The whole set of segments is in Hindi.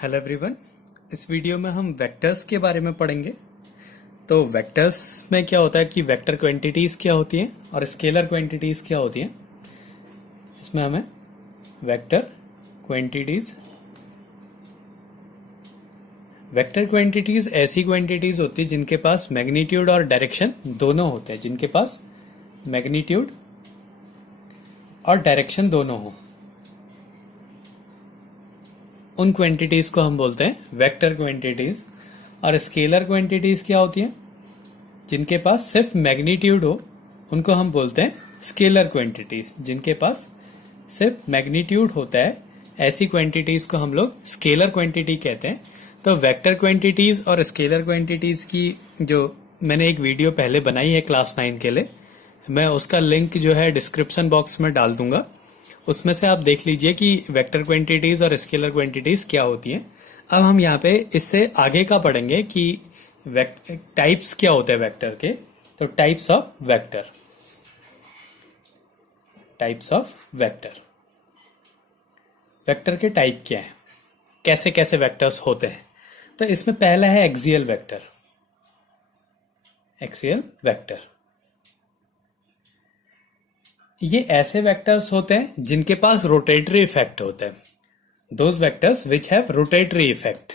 Hello everyone. इस वीडियो में हम वेक्टर्स के बारे में पढ़ेंगे। तो वेक्टर्स में क्या होता है कि वेक्टर क्वांटिटीज क्या होती हैं और स्केलर क्वांटिटीज क्या होती हैं। इसमें हमें वेक्टर क्वांटिटीज ऐसी क्वांटिटीज होती है जिनके पास मैग्नीट्यूड और डायरेक्शन दोनों होते हैं, जिनके पास मैग्नीट्यूड और डायरेक्शन दोनों हो, उन क्वांटिटीज को हम बोलते हैं वेक्टर क्वांटिटीज। और स्केलर क्वांटिटीज क्या होती हैं? जिनके पास सिर्फ मैग्नीट्यूड हो उनको हम बोलते हैं स्केलर क्वांटिटीज। जिनके पास सिर्फ मैग्नीट्यूड होता है, ऐसी क्वांटिटीज को हम लोग स्केलर क्वांटिटी कहते हैं। तो वेक्टर क्वांटिटीज और स्केलर क्वांटिटीज की जो मैंने एक वीडियो पहले बनाई है क्लास 9 के लिए, मैं उसका लिंक जो है डिस्क्रिप्शन बॉक्स में डाल दूंगा। उसमें से आप देख लीजिए कि वेक्टर क्वांटिटीज और स्केलर क्वांटिटीज क्या होती हैं। अब हम यहाँ पे इससे आगे का पढ़ेंगे कि टाइप्स क्या होते हैं वेक्टर के। तो टाइप्स ऑफ वेक्टर, वेक्टर के टाइप क्या है, कैसे कैसे वेक्टर्स होते हैं। तो इसमें पहला है एक्सियल वेक्टर। ये ऐसे वेक्टर्स होते हैं जिनके पास रोटेटरी इफेक्ट होता है। Those vectors which have rotatory effect,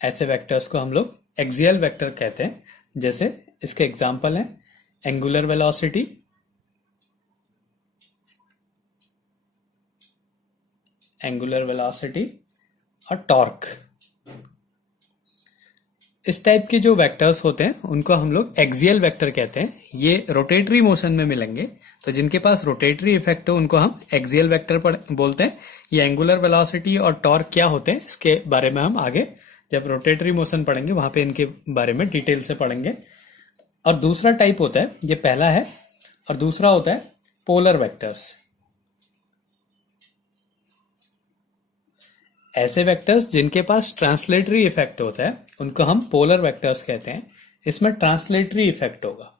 ऐसे वेक्टर्स को हम लोग एक्सियल वेक्टर कहते हैं। जैसे इसके एग्जांपल हैं एंगुलर वेलोसिटी, और टॉर्क। इस टाइप के जो वेक्टर्स होते हैं उनको हम लोग एक्सियल वेक्टर कहते हैं। ये रोटेटरी मोशन में मिलेंगे, तो जिनके पास रोटेटरी इफेक्ट हो उनको हम एक्सियल वेक्टर बोलते हैं। ये एंगुलर वेलोसिटी और टॉर्क क्या होते हैं इसके बारे में हम आगे जब रोटेटरी मोशन पढ़ेंगे वहां पे इनके बारे में डिटेल से पढ़ेंगे। और दूसरा टाइप होता है, ये पहला है, और दूसरा होता है पोलर वेक्टर्स। ऐसे वेक्टर्स जिनके पास ट्रांसलेटरी इफेक्ट होता है उनको हम पोलर वेक्टर्स कहते हैं। इसमें ट्रांसलेटरी इफेक्ट होगा,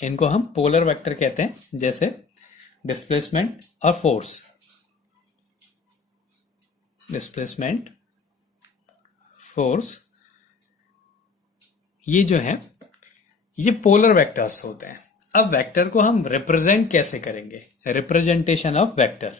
इनको हम पोलर वेक्टर कहते हैं। जैसे डिस्प्लेसमेंट और फोर्स, ये जो है ये पोलर वेक्टर्स होते हैं। अब वेक्टर को हम रिप्रेजेंट कैसे करेंगे? Representation of vector.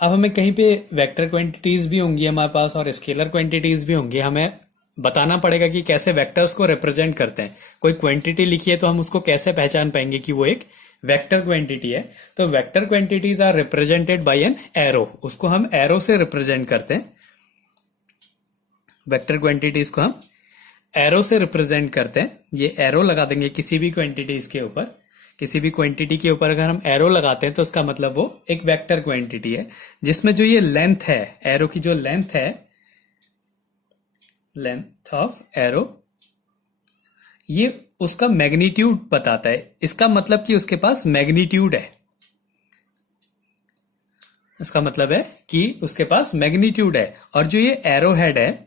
अब हमें कहीं पे वेक्टर क्वांटिटीज भी होंगी हमारे पास और स्केलर क्वांटिटीज भी होंगी। हमें बताना पड़ेगा कि कैसे वेक्टर्स को रिप्रेजेंट करते हैं। कोई क्वांटिटी लिखी है तो हम उसको कैसे पहचान पाएंगे कि वो एक वेक्टर क्वांटिटी है। तो vector quantities are represented by an arrow, उसको हम एरो से रिप्रेजेंट करते हैं। वेक्टर क्वांटिटीज को हम एरो से रिप्रेजेंट करते हैं। ये एरो लगा देंगे किसी भी क्वांटिटीज के ऊपर, किसी भी क्वांटिटी के ऊपर अगर हम एरो लगाते हैं तो उसका मतलब वो एक वेक्टर क्वांटिटी है। जिसमें जो ये लेंथ है, एरो की जो लेंथ है, लेंथ ऑफ एरो, ये उसका मैग्नीट्यूड बताता है। इसका मतलब कि उसके पास मैग्नीट्यूड है, इसका मतलब है कि उसके पास मैग्नीट्यूड है। और जो ये एरो हेड है,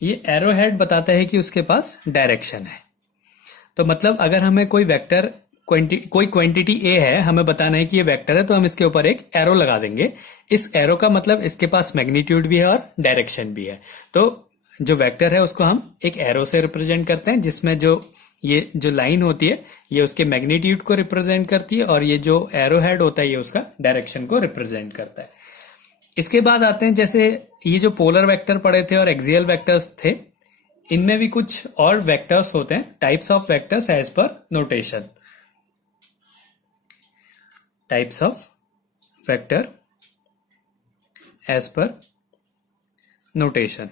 ये एरो हेड बताता है कि उसके पास डायरेक्शन है। तो मतलब अगर हमें कोई वेक्टर कोई क्वांटिटी ए है, हमें बताना है कि ये वेक्टर है, तो हम इसके ऊपर एक एरो लगा देंगे। इस एरो का मतलब इसके पास मैग्नीट्यूड भी है और डायरेक्शन भी है। तो जो वेक्टर है उसको हम एक एरो से रिप्रेजेंट करते हैं, जिसमें ये जो लाइन होती है ये उसके मैग्नीट्यूड को रिप्रेजेंट करती है, और ये जो एरो हेड होता है ये उसका डायरेक्शन को रिप्रेजेंट करता है। इसके बाद आते हैं, जैसे ये जो पोलर वेक्टर पढ़े थे और एक्सियल वेक्टर्स थे, इनमें भी कुछ और वेक्टर्स होते हैं, types of vectors as per notation. Types of vector as per notation.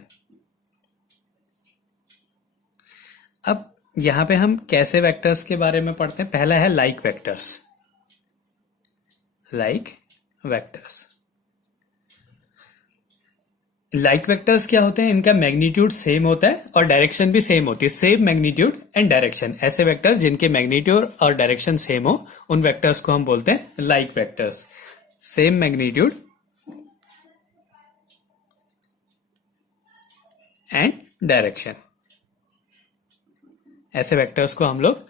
अब यहां पे हम कैसे वेक्टर्स के बारे में पढ़ते हैं। पहला है लाइक वेक्टर्स। लाइक वेक्टर्स क्या होते हैं, इनका मैग्नीट्यूड सेम होता है और डायरेक्शन भी सेम होती है, सेम मैग्नीट्यूड एंड डायरेक्शन। ऐसे वेक्टर्स जिनके मैग्नीट्यूड और डायरेक्शन सेम हो उन वेक्टर्स को हम बोलते हैं like vectors. Same magnitude and direction, ऐसे वेक्टर्स को हम लोग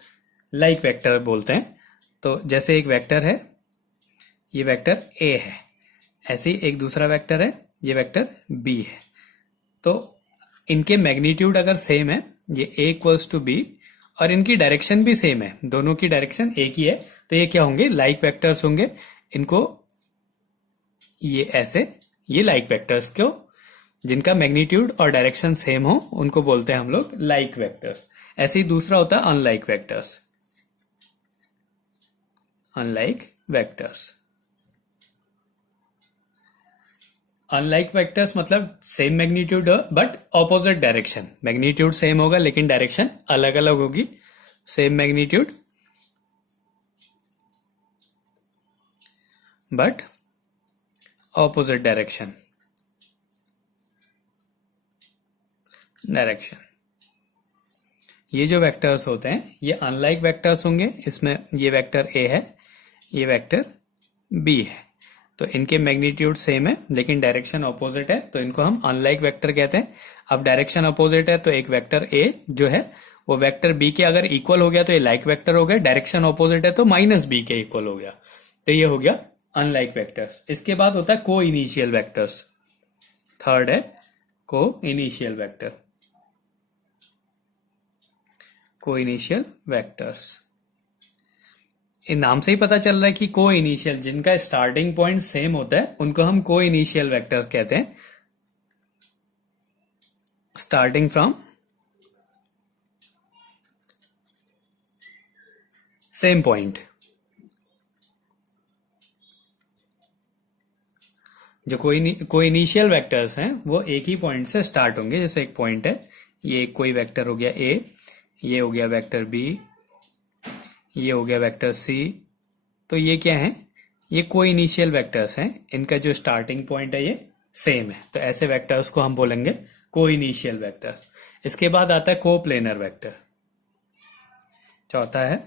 लाइक वेक्टर बोलते हैं। तो जैसे एक वेक्टर है, ये वेक्टर ए है, ऐसे ही एक दूसरा वेक्टर है, ये वेक्टर बी है। तो इनके मैग्नीट्यूड अगर सेम है, ये ए इक्वल्स टू बी, और इनकी डायरेक्शन भी सेम है, दोनों की डायरेक्शन एक ही है, तो ये क्या होंगे, लाइक वेक्टर्स होंगे। इनको ये ऐसे, ये लाइक वेक्टर्स को जिनका मैग्नीट्यूड और डायरेक्शन सेम हो उनको बोलते हैं हम लोग लाइक वेक्टर्स। ऐसे ही दूसरा होता है unlike vectors. Unlike vectors, unlike vectors मतलब same magnitude but opposite direction. Magnitude same होगा लेकिन डायरेक्शन अलग अलग होगी। Same magnitude but opposite direction. ये जो वेक्टर्स होते हैं ये अनलाइक वेक्टर्स होंगे। इसमें ये वेक्टर ए है, ये वेक्टर बी है, तो इनके मैग्नीट्यूड सेम है लेकिन डायरेक्शन ऑपोजिट है, तो इनको हम अनलाइक वेक्टर कहते हैं। अब डायरेक्शन ऑपोजिट है तो एक वेक्टर ए जो है वो वेक्टर बी के अगर इक्वल हो गया तो ये लाइक वेक्टर हो गया, डायरेक्शन ऑपोजिट है तो माइनस बी के इक्वल हो गया, तो ये हो गया अनलाइक वेक्टर्स। इसके बाद होता है को इनिशियल वेक्टर्स। थर्ड है को इनिशियल वेक्टर। को इनिशियल वेक्टर्स, इन नाम से ही पता चल रहा है कि को इनिशियल, जिनका स्टार्टिंग पॉइंट सेम होता है उनको हम को इनिशियल वेक्टर कहते हैं। स्टार्टिंग फ्रॉम सेम पॉइंट, जो को इनिशियल वेक्टर्स हैं वो एक ही पॉइंट से स्टार्ट होंगे। जैसे एक पॉइंट है, ये कोई वेक्टर हो गया ए, ये हो गया वेक्टर बी, ये हो गया वेक्टर सी, तो ये क्या है, ये को इनिशियल वेक्टर्स हैं, इनका जो स्टार्टिंग पॉइंट है ये सेम है, तो ऐसे वेक्टर्स को हम बोलेंगे को इनिशियल वेक्टर। इसके बाद आता है को प्लेनर वेक्टर। चौथा है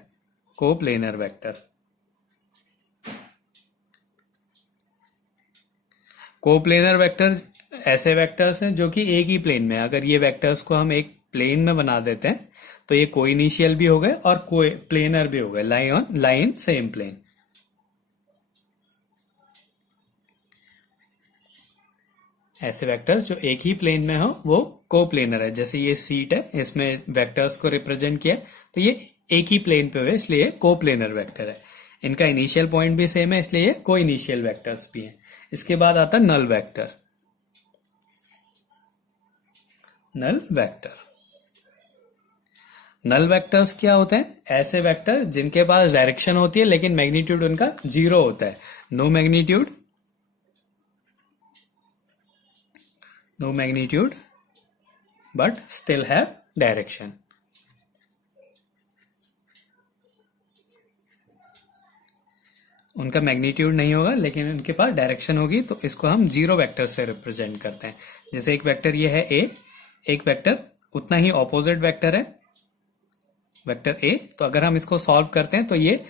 को प्लेनर वेक्टर। को प्लेनर वेक्टर ऐसे वेक्टर्स हैं जो कि एक ही प्लेन में, अगर ये वेक्टर्स को हम एक प्लेन में बना देते हैं तो ये को इनिशियल भी हो गए और को प्लेनर भी हो गए, line on line same plane. ऐसे वेक्टर्स जो एक ही प्लेन में हो वो को प्लेनर है। जैसे ये सीट है, इसमें वेक्टर्स को रिप्रेजेंट किया तो ये एक ही प्लेन पे हुए, इसलिए को प्लेनर वेक्टर है। इनका इनिशियल पॉइंट भी सेम है इसलिए को इनिशियल वेक्टर्स भी हैं। इसके बाद आता है नल वेक्टर। नल वेक्टर, नल वेक्टर्स क्या होते हैं, ऐसे वेक्टर जिनके पास डायरेक्शन होती है लेकिन मैग्नीट्यूड उनका जीरो होता है। No magnitude, no magnitude but still have direction. उनका मैग्नीट्यूड नहीं होगा लेकिन उनके पास डायरेक्शन होगी, तो इसको हम जीरो वेक्टर से रिप्रेजेंट करते हैं। जैसे एक वेक्टर ये है ए, एक वेक्टर उतना ही ऑपोजिट वेक्टर है वेक्टर ए, तो अगर हम इसको सॉल्व करते हैं तो ये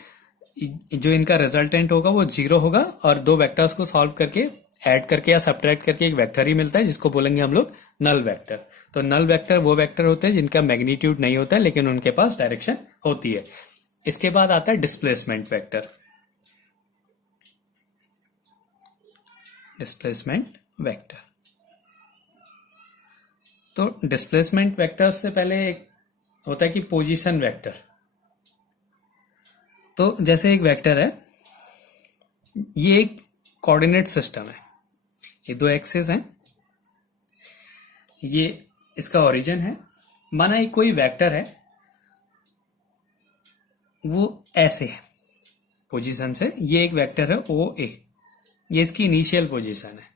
जो इनका रिजल्टेंट होगा वो जीरो होगा, और दो वेक्टर्स को सॉल्व करके ऐड करके या सब्ट्रैक्ट करके एक वेक्टर ही मिलता है जिसको बोलेंगे हम लोग नल वेक्टर। तो नल वेक्टर वो वेक्टर होते हैं जिनका मैग्नीट्यूड नहीं होता है लेकिन उनके पास डायरेक्शन होती है। इसके बाद आता है डिस्प्लेसमेंट वेक्टर। डिस्प्लेसमेंट वेक्टर, तो डिस्प्लेसमेंट वेक्टर से पहले एक होता है कि पोजीशन वेक्टर। तो जैसे एक वेक्टर है, ये एक कोऑर्डिनेट सिस्टम है, ये दो एक्सिस हैं, ये इसका ओरिजिन है। माना एक कोई वेक्टर है, वो ऐसे है पोजीशन से, ये एक वेक्टर है ओ ए, ये इसकी इनिशियल पोजीशन है।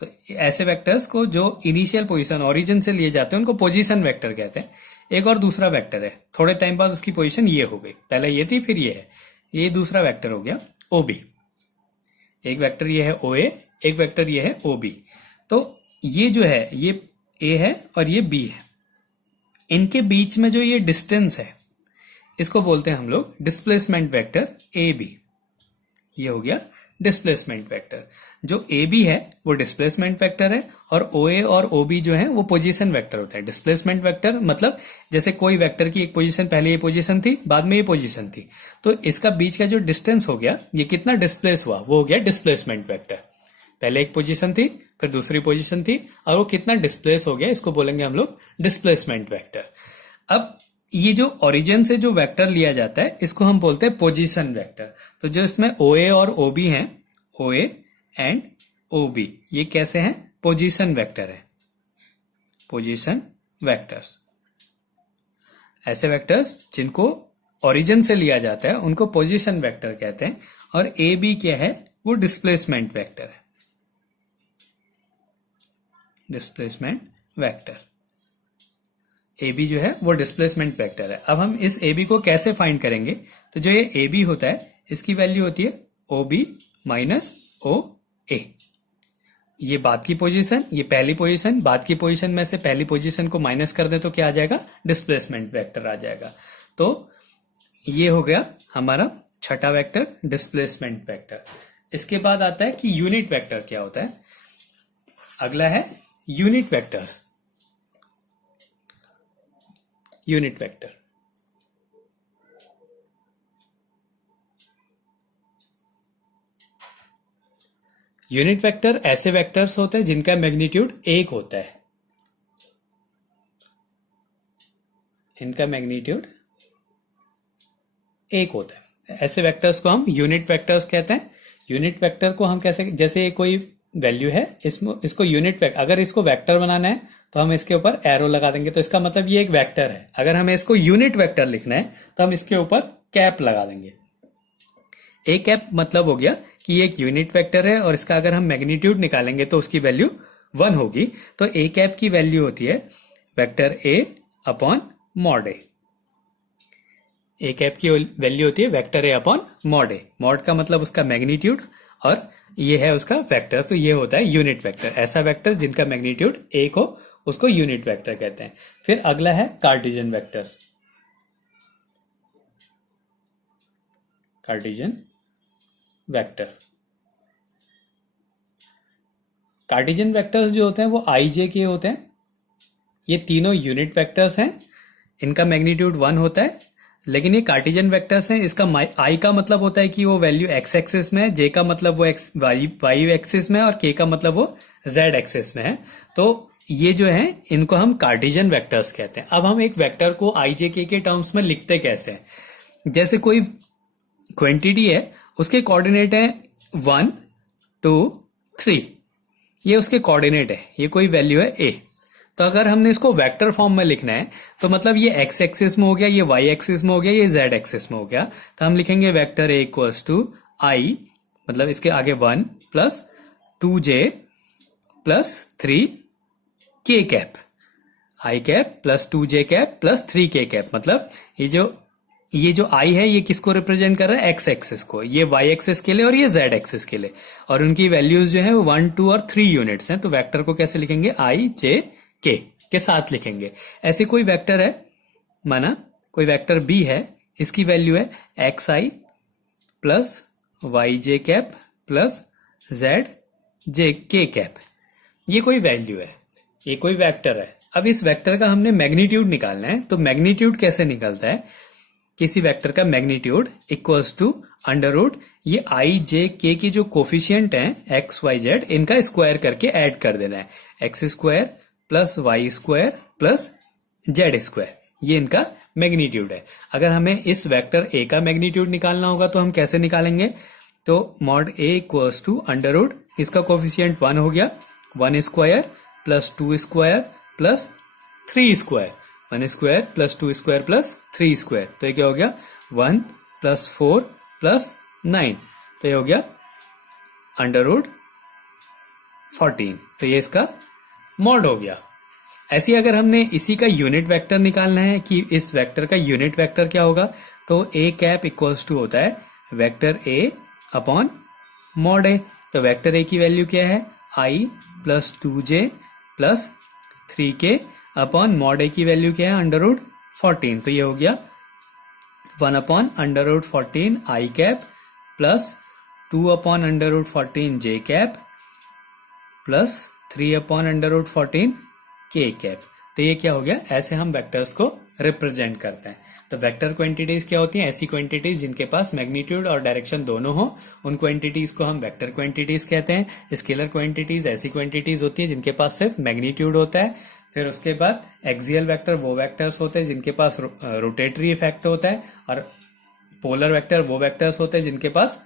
तो ऐसे वेक्टर्स को जो इनिशियल पोजीशन ओरिजिन से लिए जाते हैं उनको पोजीशन वेक्टर कहते हैं। एक और दूसरा वेक्टर है, थोड़े टाइम बाद उसकी पोजीशन ये हो गई, पहले ये थी फिर ये है, ये दूसरा वेक्टर हो गया ओ बी। एक वेक्टर ये है ओ ए, एक वेक्टर ये है ओ बी। तो ये जो है ये ए है और ये बी है, इनके बीच में जो ये डिस्टेंस है इसको बोलते हैं हम लोग डिस्प्लेसमेंट वेक्टर ए बी। ये हो गया डिस्प्लेसमेंट वेक्टर। जो ए बी है वो डिस्प्लेसमेंट वेक्टर है और ओ ए और ओ बी जो है वो पोजीशन वेक्टर होता है। डिस्प्लेसमेंट वेक्टर मतलब जैसे कोई वेक्टर की एक पोजीशन, पहले ये पोजीशन थी बाद में ये पोजीशन थी, तो इसका बीच का जो डिस्टेंस हो गया, ये कितना डिस्प्लेस हुआ, वो हो गया डिस्प्लेसमेंट वेक्टर। पहले एक पोजीशन थी फिर दूसरी पोजीशन थी और वो कितना डिस्प्लेस हो गया, इसको बोलेंगे हम लोग डिस्प्लेसमेंट वेक्टर। अब ये जो ओरिजिन से जो वेक्टर लिया जाता है इसको हम बोलते हैं पोजीशन वेक्टर। तो जो इसमें ओ ए और ओ बी हैं, ओ ए एंड ओ बी, ये कैसे हैं, पोजीशन वेक्टर है, पोजीशन वेक्टर्स। ऐसे वेक्टर्स जिनको ओरिजिन से लिया जाता है उनको पोजीशन वेक्टर कहते हैं। और ए बी क्या है, वो डिस्प्लेसमेंट वेक्टर है, डिस्प्लेसमेंट वेक्टर। ए बी जो है वो डिस्प्लेसमेंट वेक्टर है। अब हम इस ए बी को कैसे फाइंड करेंगे, तो जो ये ए बी होता है इसकी वैल्यू होती है ओ बी माइनस ओ ए। ये बाद की पोजीशन, ये पहली पोजीशन, बाद की पोजीशन में से पहली पोजीशन को माइनस कर दे तो क्या आ जाएगा, डिस्प्लेसमेंट वेक्टर आ जाएगा। तो ये हो गया हमारा छठा वेक्टर, डिस्प्लेसमेंट वेक्टर। इसके बाद आता है कि यूनिट वेक्टर क्या होता है। अगला है unit vectors. Unit vector, unit vector ऐसे वेक्टर्स होते हैं जिनका मैग्नीट्यूड एक होता है, इनका मैग्नीट्यूड एक होता है। ऐसे वेक्टर्स को हम यूनिट वेक्टर्स कहते हैं। यूनिट वेक्टर को हम कैसे, जैसे कोई वैल्यू है, इसको यूनिट वेक्टर, अगर इसको वेक्टर बनाना है तो हम इसके ऊपर एरो लगा देंगे, तो इसका मतलब ये एक वेक्टर है। अगर हमें इसको यूनिट वेक्टर लिखना है तो हम इसके ऊपर कैप लगा देंगे। ए कैप मतलब हो गया कि ये एक यूनिट वेक्टर है और इसका अगर हम मैग्नीट्यूड निकालेंगे तो उसकी वैल्यू 1 होगी। तो ए कैप की वैल्यू होती है vector A upon mod A. A cap की वैल्यू होती है vector A upon mod A. Mod का मतलब उसका मैग्नीट्यूड और ये है उसका वेक्टर, तो ये होता है यूनिट वेक्टर। ऐसा वेक्टर जिनका मैग्नीट्यूड एक हो उसको यूनिट वेक्टर कहते हैं। फिर अगला है Cartesian vector. Cartesian vector, Cartesian vectors जो होते हैं वो आई जे के होते हैं। ये तीनों यूनिट वेक्टर्स हैं, इनका मैग्नीट्यूड 1 होता है। लेकिन ये कार्टेशियन वेक्टर्स हैं, इसका आई का मतलब होता है कि वो वैल्यू एक्स एक्सिस में है, जे का मतलब वो वाई एक्सिस में है और के का मतलब वो जेड एक्सिस में है। तो ये जो है इनको हम कार्टेशियन वेक्टर्स कहते हैं। अब हम एक वेक्टर को आई जे के टर्म्स में लिखते कैसे हैं, जैसे कोई क्वांटिटी है, उसके कोऑर्डिनेट है 1 2 3, ये उसके कोऑर्डिनेट है, ये कोई वैल्यू है ए। तो अगर हमने इसको वेक्टर फॉर्म में लिखना है तो मतलब ये एक्स एक्सिस में हो गया, ये वाई एक्सिस में हो गया, ये जेड एक्सिस में हो गया, तो हम लिखेंगे vector A equals to I, मतलब इसके आगे 1 plus 2j plus 3k cap, I cap plus 2j cap plus 3k cap. मतलब ये जो आई है ये किसको रिप्रेजेंट कर रहा है, एक्स एक्सिस को, ये वाई एक्सिस के लिए और ये जेड एक्सिस के लिए, और उनकी वैल्यूज जो है वो 1 2 और 3 यूनिट्स हैं। तो वेक्टर को कैसे लिखेंगे, आई जे के साथ लिखेंगे। ऐसे कोई वेक्टर है, माना कोई वेक्टर बी है, इसकी वैल्यू है एक्स आई प्लस वाई जे कैप प्लस जेड जे के कैप। ये कोई वैल्यू है, ये कोई वेक्टर है। अब इस वेक्टर का हमने मैग्नीट्यूड निकालना है, तो मैग्नीट्यूड कैसे निकलता है, किसी वेक्टर का magnitude equals to under root ये आई जे के की जो कोफिशियंट हैं एक्स वाई जेड, इनका स्क्वायर करके ऐड कर देना है, x square plus y square plus z square, ये इनका मैग्नीट्यूड है। अगर हमें इस वेक्टर ए का मैग्नीट्यूड निकालना होगा तो हम कैसे निकालेंगे, तो mod a equals to under root इसका कोफिशियंट 1 हो गया, 1 square plus 2 square plus 3 square, 1 square plus 2 square plus 3 square, तो ये क्या हो गया 1 प्लस 4 प्लस 9, तो ये हो गया अंडर रूट 14, तो ये इसका मॉड हो गया। ऐसे अगर हमने इसी का यूनिट वेक्टर निकालना है कि इस वेक्टर का यूनिट वेक्टर क्या होगा, तो ए कैप इक्वल्स टू होता है vector A upon mod A. तो वेक्टर ए की वैल्यू क्या है, I plus 2j plus 3k upon mod A की वैल्यू क्या है अंडर रूट 14, तो ये हो गया 1 upon under root 14 I cap plus 2 upon under root 14 J cap plus 3 upon under root 14 K cap. तो ये क्या हो गया, ऐसे हम वेक्टर्स को रिप्रेजेंट करते हैं। तो वेक्टर क्वांटिटीज क्या होती हैं, ऐसी क्वांटिटीज जिनके पास मैग्नीट्यूड और डायरेक्शन दोनों हो, उन क्वांटिटीज को हम वेक्टर क्वांटिटीज कहते हैं। स्केलर क्वांटिटीज ऐसी क्वांटिटीज होती है जिनके पास सिर्फ मैग्नीट्यूड होता है। फिर उसके बाद एक्सियल वेक्टर वो वेक्टर्स होते हैं जिनके पास रोटेटरी इफेक्ट होता है, और पोलर वेक्टर वो वेक्टर्स होते हैं जिनके पास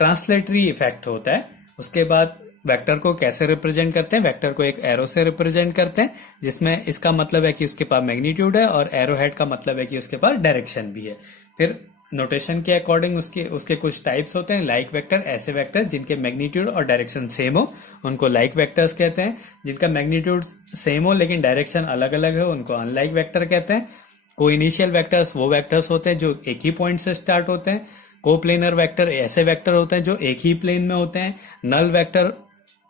ट्रांसलेटरी इफेक्ट होता है। उसके बाद वेक्टर को कैसे रिप्रेजेंट करते हैं, वेक्टर को एक एरो से रिप्रेजेंट करते हैं, जिसमें इसका मतलब है कि उसके पास मैग्नीट्यूड है और एरो हेड का मतलब है कि उसके पास डायरेक्शन भी है। फिर नोटेशन के अकॉर्डिंग उसके कुछ टाइप्स होते हैं, लाइक वेक्टर, ऐसे वेक्टर जिनके मैग्नीट्यूड और डायरेक्शन सेम हो उनको लाइक वेक्टर्स कहते हैं। जिनका मैग्नीट्यूड सेम हो लेकिन डायरेक्शन अलग अलग हो उनको अनलाइक वेक्टर कहते हैं। को इनिशियल वेक्टर्स वो वेक्टर्स होते हैं जो एक ही पॉइंट से स्टार्ट होते हैं। को प्लेनर वेक्टर ऐसे वेक्टर होते हैं जो एक ही प्लेन में होते हैं। नल वेक्टर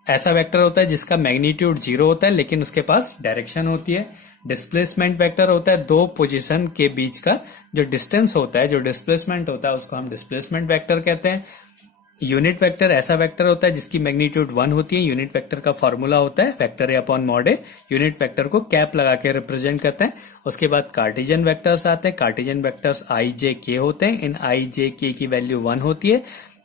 ऐसा वेक्टर होता है जिसका मैग्नीट्यूड 0 होता है लेकिन उसके पास डायरेक्शन होती है। डिस्प्लेसमेंट वेक्टर होता है दो पोजीशन के बीच का जो डिस्टेंस होता है, जो डिस्प्लेसमेंट होता है उसको हम डिस्प्लेसमेंट वेक्टर कहते हैं। यूनिट वेक्टर ऐसा वेक्टर होता है जिसकी मैग्नीट्यूड 1 होती है। यूनिट वेक्टर का फॉर्मूला होता है vector A upon mod A. Unit vector को कैप लगा के रिप्रेजेंट करते हैं। उसके बाद कार्टेशियन वेक्टर्स आते हैं। कार्टेशियन वेक्टर्स आई जे के होते हैं। इन आई जे के की वैल्यू 1 होती है।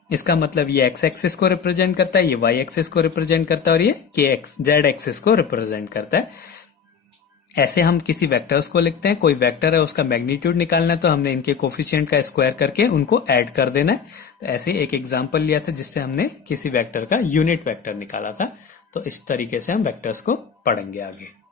इसका मतलब ये एक्स एक्सिस को रिप्रेजेंट करता है, ये वाई एक्सिस को रिप्रेजेंट करता है और ये के एक्स जेड एक्सिस को रिप्रेजेंट करता है। ऐसे हम किसी वेक्टर्स को लिखते हैं। कोई वेक्टर है उसका मैग्नीट्यूड निकालना है तो हमने इनके कोफिशिएंट का स्क्वायर करके उनको ऐड कर देना है। तो ऐसे एक एग्जांपल लिया था जिससे हमने किसी वेक्टर का यूनिट वेक्टर निकाला था। तो इस तरीके से हम वेक्टर्स को पढ़ेंगे आगे।